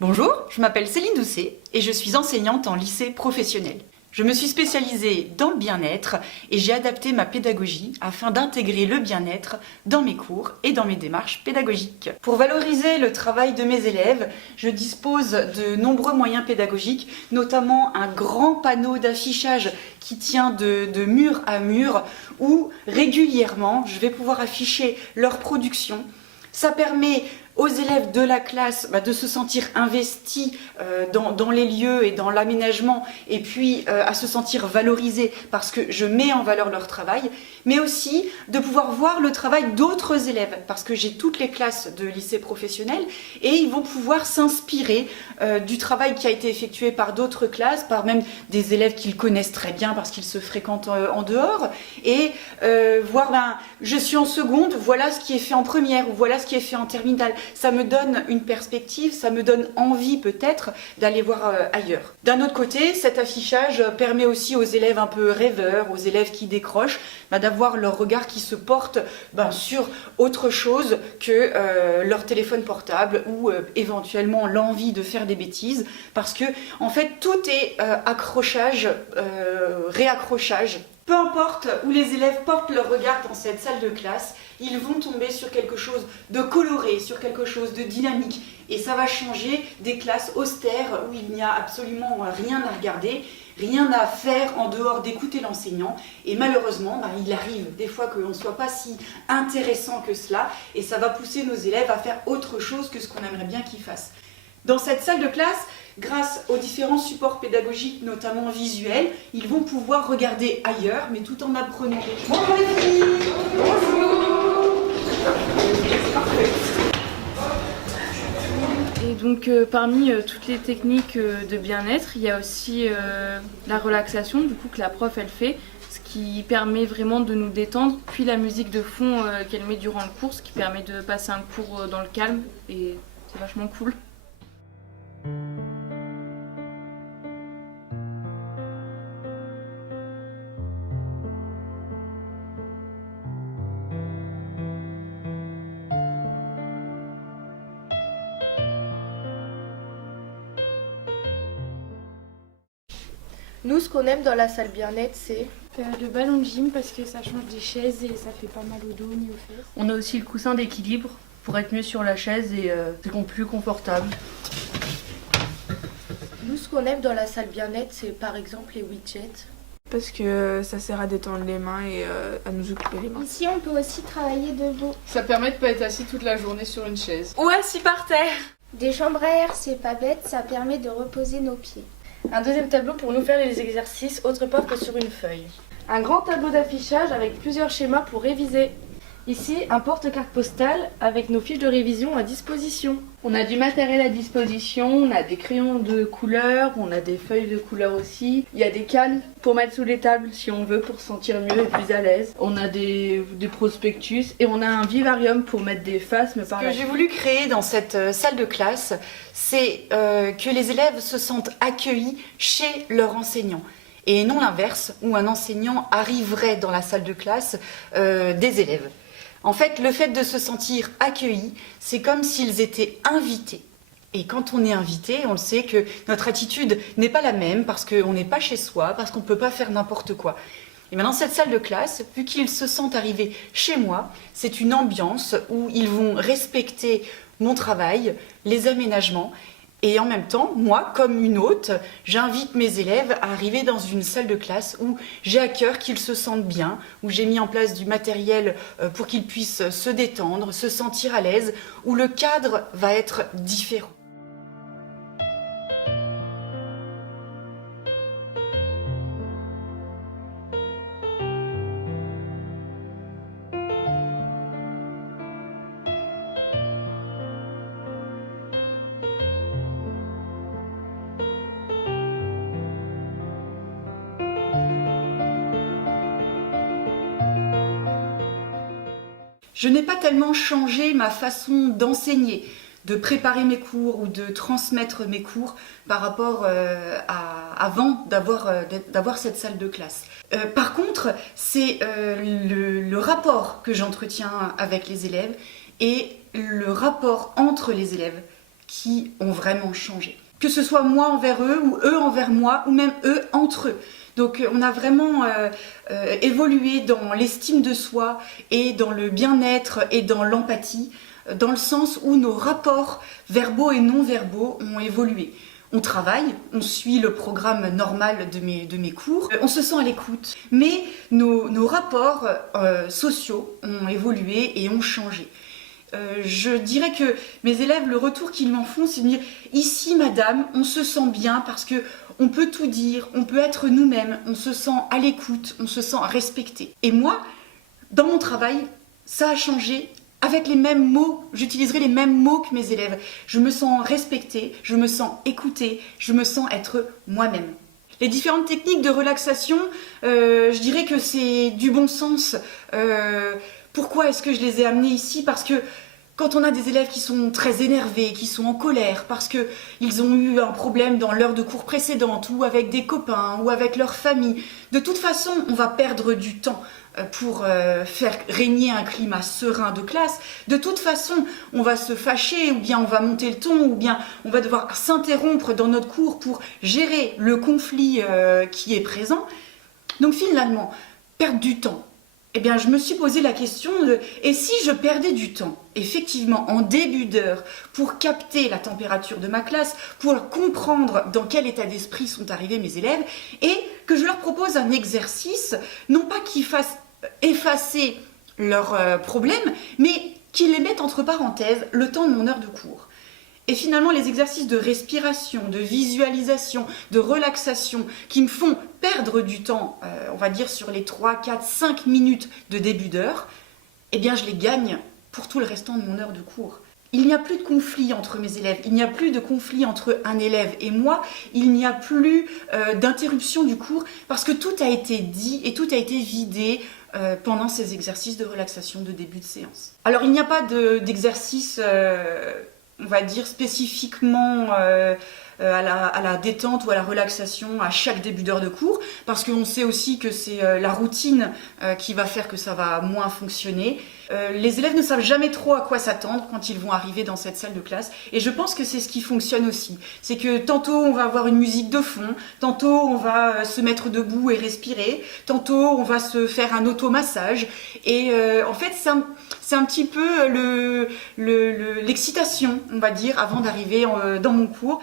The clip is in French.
Bonjour, je m'appelle Céline Doucet et je suis enseignante en lycée professionnel. Je me suis spécialisée dans le bien-être et j'ai adapté ma pédagogie afin d'intégrer le bien-être dans mes cours et dans mes démarches pédagogiques. Pour valoriser le travail de mes élèves, je dispose de nombreux moyens pédagogiques, notamment un grand panneau d'affichage qui tient de mur à mur où régulièrement je vais pouvoir afficher leur production. Ça permet aux élèves de la classe de se sentir investis dans les lieux et dans l'aménagement et puis à se sentir valorisés parce que je mets en valeur leur travail, mais aussi de pouvoir voir le travail d'autres élèves parce que j'ai toutes les classes de lycée professionnel et ils vont pouvoir s'inspirer du travail qui a été effectué par d'autres classes, par même des élèves qu'ils connaissent très bien parce qu'ils se fréquentent en dehors et voir je suis en seconde, voilà ce qui est fait en première ou voilà ce qui est fait en terminale. Ça me donne une perspective, ça me donne envie peut-être d'aller voir ailleurs. D'un autre côté, cet affichage permet aussi aux élèves un peu rêveurs, aux élèves qui décrochent, d'avoir leur regard qui se porte sur autre chose que leur téléphone portable ou éventuellement l'envie de faire des bêtises, parce que en fait tout est accrochage, réaccrochage. Peu importe où les élèves portent leur regard dans cette salle de classe, ils vont tomber sur quelque chose de coloré, sur quelque chose de dynamique. Et ça va changer des classes austères où il n'y a absolument rien à regarder, rien à faire en dehors d'écouter l'enseignant. Et malheureusement, il arrive des fois qu'on ne soit pas si intéressant que cela. Et ça va pousser nos élèves à faire autre chose que ce qu'on aimerait bien qu'ils fassent. Dans cette salle de classe, grâce aux différents supports pédagogiques, notamment visuels, ils vont pouvoir regarder ailleurs, mais tout en apprenant des choses. Bonjour les filles. Bonjour. C'est parfait. Et donc parmi toutes les techniques de bien-être, il y a aussi la relaxation, du coup que la prof elle fait, ce qui permet vraiment de nous détendre, puis la musique de fond qu'elle met durant le cours, ce qui permet de passer un cours dans le calme, et c'est vachement cool. Nous, ce qu'on aime dans la salle bien-être, c'est le ballon de gym parce que ça change des chaises et ça fait pas mal au dos ni aux fesses. On a aussi le coussin d'équilibre pour être mieux sur la chaise et c'est plus confortable. Nous, ce qu'on aime dans la salle bien-être, c'est par exemple les widgets. Parce que ça sert à détendre les mains et à nous occuper les mains. Ici, on peut aussi travailler debout. Ça permet de pas être assis toute la journée sur une chaise. Ou assis par terre. Des chambres à air, c'est pas bête, ça permet de reposer nos pieds. Un deuxième tableau pour nous faire les exercices autre part que sur une feuille. Un grand tableau d'affichage avec plusieurs schémas pour réviser. Ici, un porte-carte postale avec nos fiches de révision à disposition. On a du matériel à disposition, on a des crayons de couleur, on a des feuilles de couleur aussi. Il y a des cannes pour mettre sous les tables si on veut pour se sentir mieux et plus à l'aise. On a des prospectus et on a un vivarium pour mettre des phasmes par là. Ce que j'ai voulu créer dans cette salle de classe, c'est que les élèves se sentent accueillis chez leur enseignant. Et non l'inverse, où un enseignant arriverait dans la salle de classe des élèves. En fait, le fait de se sentir accueillis, c'est comme s'ils étaient invités. Et quand on est invité, on le sait que notre attitude n'est pas la même parce qu'on n'est pas chez soi, parce qu'on ne peut pas faire n'importe quoi. Et maintenant, cette salle de classe, vu qu'ils se sentent arrivés chez moi, c'est une ambiance où ils vont respecter mon travail, les aménagements. Et en même temps, moi, comme une hôte, j'invite mes élèves à arriver dans une salle de classe où j'ai à cœur qu'ils se sentent bien, où j'ai mis en place du matériel pour qu'ils puissent se détendre, se sentir à l'aise, où le cadre va être différent. Je n'ai pas tellement changé ma façon d'enseigner, de préparer mes cours ou de transmettre mes cours par rapport à avant d'avoir cette salle de classe. Par contre, c'est le rapport que j'entretiens avec les élèves et le rapport entre les élèves qui ont vraiment changé. Que ce soit moi envers eux, ou eux envers moi, ou même eux entre eux. Donc on a vraiment évolué dans l'estime de soi et dans le bien-être et dans l'empathie, dans le sens où nos rapports verbaux et non verbaux ont évolué. On travaille, on suit le programme normal de mes cours, on se sent à l'écoute, mais nos rapports sociaux ont évolué et ont changé. Je dirais que mes élèves, le retour qu'ils m'en font, c'est de dire « Ici, madame, on se sent bien parce que on peut tout dire, on peut être nous-mêmes, on se sent à l'écoute, on se sent respecté. » Et moi, dans mon travail, ça a changé. Avec les mêmes mots, j'utiliserai les mêmes mots que mes élèves. Je me sens respectée, je me sens écoutée, je me sens être moi-même. Les différentes techniques de relaxation, je dirais que c'est du bon sens. Pourquoi est-ce que je les ai amenées ici? Parce que quand on a des élèves qui sont très énervés, qui sont en colère, parce qu'ils ont eu un problème dans l'heure de cours précédente, ou avec des copains, ou avec leur famille, de toute façon, on va perdre du temps pour faire régner un climat serein de classe. De toute façon, on va se fâcher, ou bien on va monter le ton, ou bien on va devoir s'interrompre dans notre cours pour gérer le conflit qui est présent. Donc finalement, perdre du temps. Eh bien, je me suis posé la question de « et si je perdais du temps, effectivement, en début d'heure, pour capter la température de ma classe, pour comprendre dans quel état d'esprit sont arrivés mes élèves, et que je leur propose un exercice, non pas qui fasse effacer leurs problèmes, mais qui les mette entre parenthèses le temps de mon heure de cours. » Et finalement, les exercices de respiration, de visualisation, de relaxation qui me font perdre du temps, on va dire sur les 3, 4, 5 minutes de début d'heure, eh bien je les gagne pour tout le restant de mon heure de cours. Il n'y a plus de conflit entre mes élèves, il n'y a plus de conflit entre un élève et moi, il n'y a plus d'interruption du cours parce que tout a été dit et tout a été vidé pendant ces exercices de relaxation de début de séance. Alors il n'y a pas d'exercice... on va dire spécifiquement à la détente ou à la relaxation à chaque début d'heure de cours, parce qu'on sait aussi que c'est la routine qui va faire que ça va moins fonctionner. Les élèves ne savent jamais trop à quoi s'attendre quand ils vont arriver dans cette salle de classe, et je pense que c'est ce qui fonctionne aussi. C'est que tantôt on va avoir une musique de fond, tantôt on va se mettre debout et respirer, tantôt on va se faire un automassage, et en fait c'est un petit peu l'excitation, on va dire, avant d'arriver dans mon cours.